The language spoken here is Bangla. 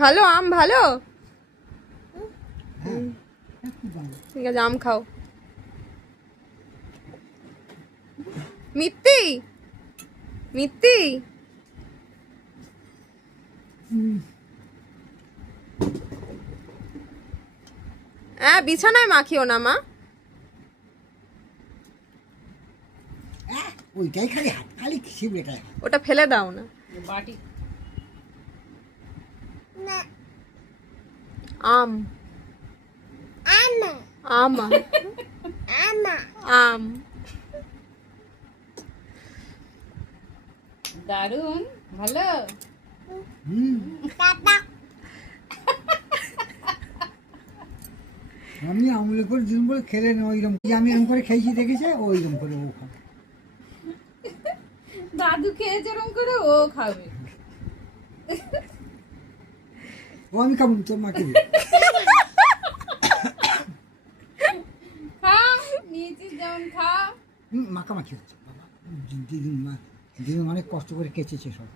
ভালো আম ভালো। ঠিক আছে আম খাও। মিত্তি মিত্তি হ্যাঁ বিছানায় মাখিও না মা। ওইটাই খালি হাত খালি খিবড়েটা ওটা ফেলে দাও না। বাটি আম আম আম দারুন ভালো। আমি আমলে করে দিন বলে খেলে না ওইরকম আমি এরকম করে খেয়েছি দেখেছে ওইরকম করে ও খাবে। দাদু খেয়েছে এরকম করে ও খাবে। ও আমি খাবো না, তোর মাকে খা নিয়েছিস যেমন খা। মাখামাখি হচ্ছে বাবা, দিদিন অনেক কষ্ট করে কেচেছে সব।